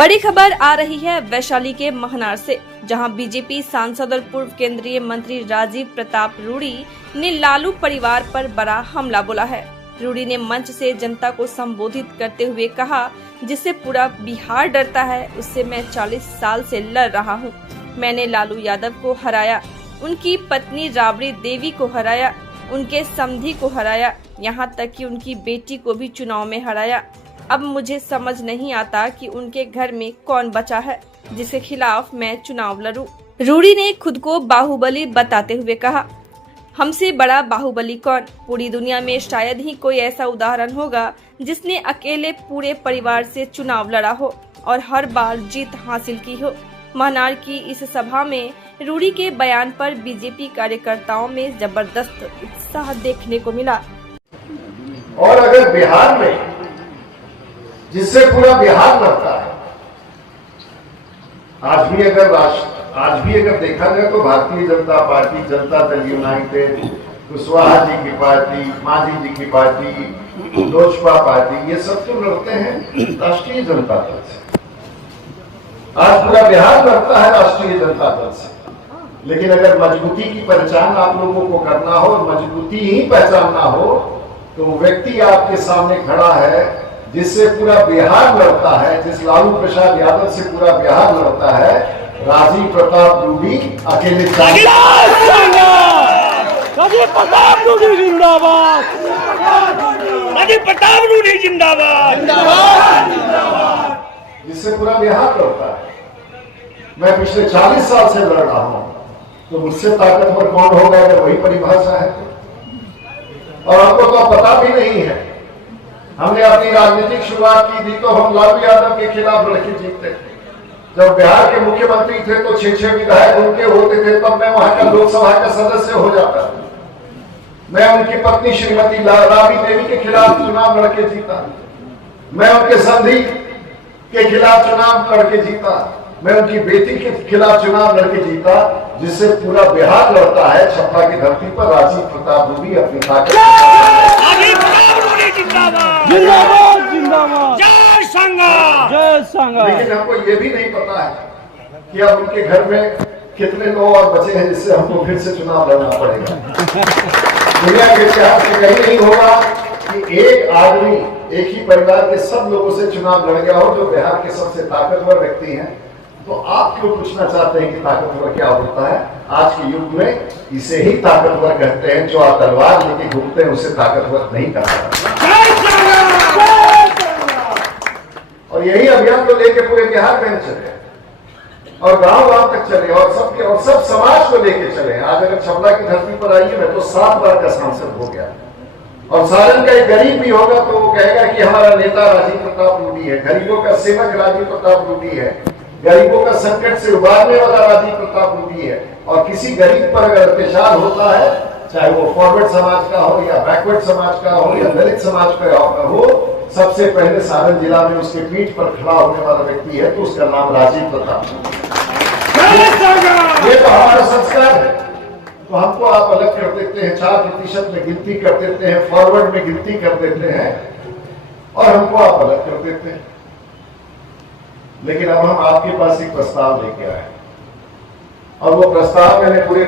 बड़ी खबर आ रही है वैशाली के महनार से, जहां बीजेपी सांसद और पूर्व केंद्रीय मंत्री राजीव प्रताप रूडी ने लालू परिवार पर बड़ा हमला बोला है। रूडी ने मंच से जनता को संबोधित करते हुए कहा, जिससे पूरा बिहार डरता है उससे मैं 40 साल से लड़ रहा हूं। मैंने लालू यादव को हराया, उनकी पत्नी राबड़ी देवी को हराया, उनके समधी को हराया, यहां तक कि उनकी बेटी को भी चुनाव में हराया। अब मुझे समझ नहीं आता कि उनके घर में कौन बचा है जिसके खिलाफ मैं चुनाव लड़ूं। रूडी ने खुद को बाहुबली बताते हुए कहा, हमसे बड़ा बाहुबली कौन? पूरी दुनिया में शायद ही कोई ऐसा उदाहरण होगा जिसने अकेले पूरे परिवार से चुनाव लड़ा हो और हर बार जीत हासिल की हो। महनार की इस सभा में रूडी के बयान पर बीजेपी कार्यकर्ताओं में जबरदस्त उत्साह देखने को मिला। और अगर बिहार में जिससे पूरा बिहार लड़ता है, आज भी अगर देखा जाए तो भारतीय जनता पार्टी, जनता दल यूनाइटेड, कुशवाहा जी की पार्टी, मांझी जी की पार्टी, लोजपा पार्टी, ये सब तो लड़ते हैं राष्ट्रीय जनता दल से। आज पूरा बिहार लड़ता है राष्ट्रीय जनता दल से। लेकिन अगर मजबूती की पहचान आप लोगों को करना हो, मजबूती ही पहचानना हो, तो व्यक्ति आपके सामने खड़ा है जिससे पूरा बिहार लड़ता है, जिस लालू प्रसाद यादव से पूरा बिहार लड़ता है, राजीव प्रताप रूडी अकेले। राजीव प्रताप रूडी जिंदाबाद, राजीव प्रताप रूडी जिंदाबाद, जिससे पूरा बिहार लड़ता है। मैं पिछले 40 साल से लड़ रहा हूं, तो मुझसे ताकतवर कौन होगा अगर वही परिभाषा है तो? और हमको तो पता भी नहीं है। हमने अपनी राजनीतिक शुरुआत की थी तो हम लालू यादव के खिलाफ लड़के जीतते। जब बिहार के मुख्यमंत्री थे तो 6 विधायक उनके होते थे, तब मैं वहां का लोकसभा का सदस्य हो जाता। मैं उनकी पत्नी श्रीमती राबड़ी देवी के खिलाफ चुनाव लड़के जीता। मैं उनके समधी के खिलाफ चुनाव लड़के जीता। मैं उनकी बेटी के खिलाफ चुनाव लड़के जीता, जिससे पूरा बिहार लड़ता है। छपरा की धरती पर राजीव प्रताप रूडी अपनी ताकत। जिंदाबाद जिंदाबाद, जय संगा, जय संगा। लेकिन हमको ये भी नहीं पता है कि अब उनके घर में कितने लोग और बचे हैं जिससे हमको फिर से चुनाव लड़ना पड़ेगा। दुनिया के इतिहास में कहीं नहीं होगा कि एक आदमी एक ही परिवार के सब लोगों से चुनाव लड़ गया हो, जो बिहार के सबसे ताकतवर व्यक्ति हैं। तो आप क्यों पूछना चाहते हैं कि ताकतवर क्या होता है? आज के युग में इसे ही ताकतवर कहते हैं। जो तलवार लेके घूमते हैं उसे ताकतवर नहीं कहता। और यही अभियान को लेके पूरे बिहार में चले और गांव तक चले और सब समाज को लेके चले। आज अगर छपरा की धरती पर आइए ना, तो 7 बार का सांसद हो गया। और सारण का एक गरीब भी होगा तो वो कहेगा कि हमारा नेता राजीव प्रताप रूडी है, गरीबों का सेवक राजीव प्रताप रूडी है, गरीबों का संकट से उबारने वाला राजीव प्रताप रूडी है। और किसी गरीब पर अगर अत्याचार होता है, चाहे वो फॉरवर्ड समाज का हो या बैकवर्ड समाज का हो या दलित समाज का हो, सबसे पहले सारण जिला में उसके पीठ पर खड़ा होने वाला व्यक्ति है तो उसका नाम राजीव प्रताप। ये तो हमारा संस्कार है। तो हमको आप अलग कर देते हैं, 4% में गिनती कर देते हैं, फॉरवर्ड में गिनती कर देते हैं और हमको आप अलग कर देते हैं। लेकिन अब हम आपके पास एक प्रस्ताव लेके आए और वो प्रस्ताव मैंने पूरे